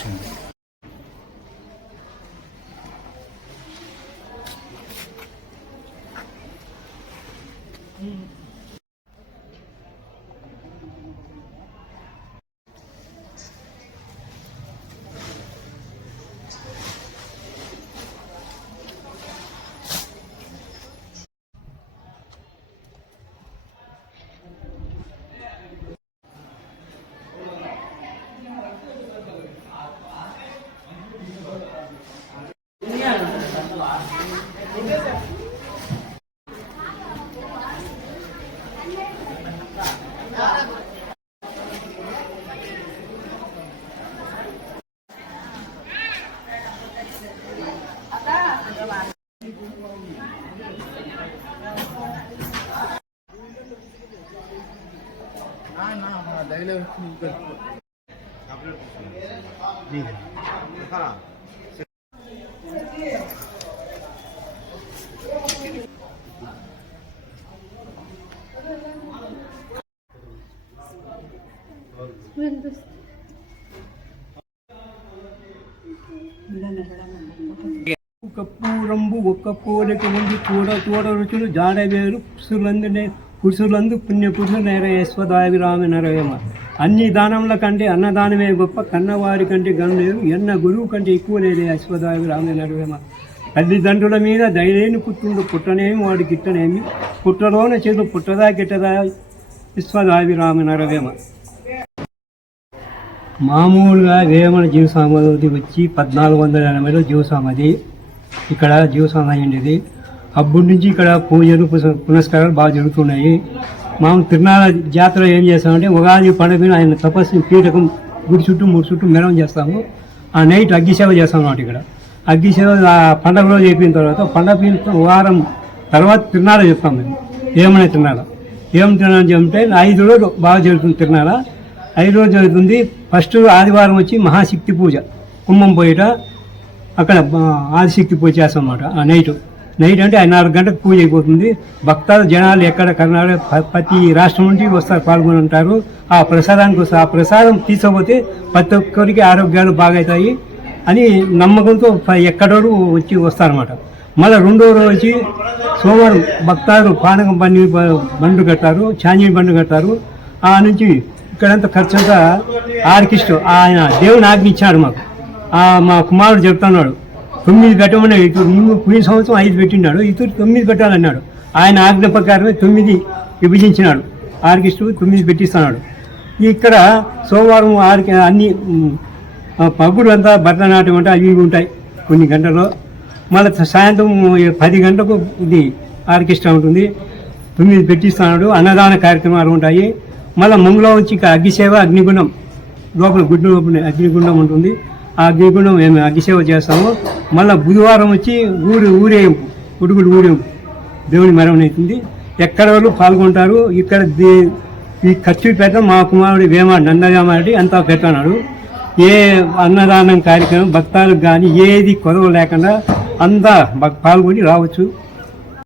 వచ్చింది. పూరంబు ఒక్క పోలిక నుండి చూడ రుచులు జాడవేరు పురుషులందు పుణ్య పురుషులు నేరయస్వదావిరామ నరవేమ. అన్ని దానముల కంటే అన్నదానమే గొప్ప, కన్నవారి కంటే గనులేరు, ఎన్న గురువు కంటే ఎక్కువ లేదే అశ్వదావిరామ నరవేమ. తల్లిదండ్రుల మీద దయలేని పుట్టుండు, పుట్టనేమి వాడు గిట్టనేమి, పుట్టలోన చేతులు పుట్టదా గిట్టదా విశ్వదావిరామ నరవేమ. మామూలుగా వేమన జీవసమాధి వచ్చి 1480లో జీవసమాధి ఇక్కడ జీవసమాధి అయ్యింది. అప్పటి నుంచి ఇక్కడ పూజలు పునస్కారాలు బాగా జరుగుతున్నాయి. మామూలు తిరునాళ్ళ జాతర ఏం చేస్తామంటే ఉగాది పండుగ ఆయన తపస్సు పీఠకం గుడి చుట్టూ 3 చుట్టూ మెరవం చేస్తాము. ఆ నైట్ అగ్గిసేవ చేస్తాం అన్నమాట. ఇక్కడ అగ్గిసేవ పండగ రోజు అయిపోయిన తర్వాత పండగ వారం తర్వాత తిరునాళ్ళ చెప్తాం మేము. ఏమనే తిరునాళ్ళ ఏం తిరునాళ్ళ చెప్తే 5 రోజులు బాగా జరుగుతుంది తిరునాళ్ళ. 5 రోజులు జరుగుతుంది. ఫస్ట్ ఆదివారం వచ్చి మహాశక్తి పూజ కుంభం పోయిట అక్కడ ఆదిశక్తి పూజ చేస్తాం అన్నమాట. ఆ నైట్ అంటే 4 గంటలకు పూజ అయిపోతుంది. భక్తులు జనాలు ఎక్కడ కర్ణాటక ప్రతి రాష్ట్రం నుండి వస్తారు, పాల్గొని ఉంటారు. ఆ ప్రసాదానికి వస్తారు. ఆ ప్రసాదం తీసుకోపోతే ప్రతి ఒక్కరికి ఆరోగ్యాలు బాగవుతాయి అని నమ్మకంతో ఎక్కడోరు వచ్చి వస్తారన్నమాట. మళ్ళీ 2వ రోజు వచ్చి సోమవారం భక్తులు పానకం బండ్లు కట్టారు, చాంజీ బండ్లు కట్టారు. ఆ నుంచి ఇక్కడంతా ఖర్చు అంతా ఆర్కిస్ట్ ఆయన దేవుని ఆజ్ఞ ఇచ్చాడు మాకు. మా కుమారుడు చెప్తున్నాడు 9 పెట్టమన్నాడు. ఇటు ముందు పోయిన సంవత్సరం 5 పెట్టినాడు, ఇటు 9 పెట్టాలన్నాడు. ఆయన ఆజ్ఞ ప్రకారమే 9 విభజించినాడు. ఆర్కిస్టు 9 పెట్టిస్తున్నాడు. ఇక్కడ సోమవారం అన్ని పగుడు అంతా భరతనాట్యం అంటే అవి ఉంటాయి కొన్ని గంటల్లో. మళ్ళీ సాయంత్రం 10 గంటలకు ఇది ఆర్కెస్ట్రా ఉంటుంది. 9 పెట్టిస్తున్నాడు. అన్నదాన కార్యక్రమాలు ఉంటాయి. మళ్ళీ మంగళం వచ్చి ఇక్కడ అగ్గిసేవ, అగ్నిగుండం లోపల గుడ్డు లోపల అగ్నిగుండం ఉంటుంది. ఆ అగ్నిగుండం మేము అగ్గిసేవ చేస్తాము. మళ్ళీ బుధవారం వచ్చి ఊరేగింపు ఉడుగుడు ఊరేగింపు దేవుని మెరవన అవుతుంది. ఎక్కడ వాళ్ళు పాల్గొంటారు. ఇక్కడ ఈ ఖర్చు పెట్ట మా కుమారుడు వేమాడు నందగామారెడ్డి అంతా పెడుతున్నాడు. ఏ అన్నదానం కార్యక్రమం భక్తులకు కానీ ఏది కొదవ లేకుండా అంతా పాల్గొని రావచ్చు.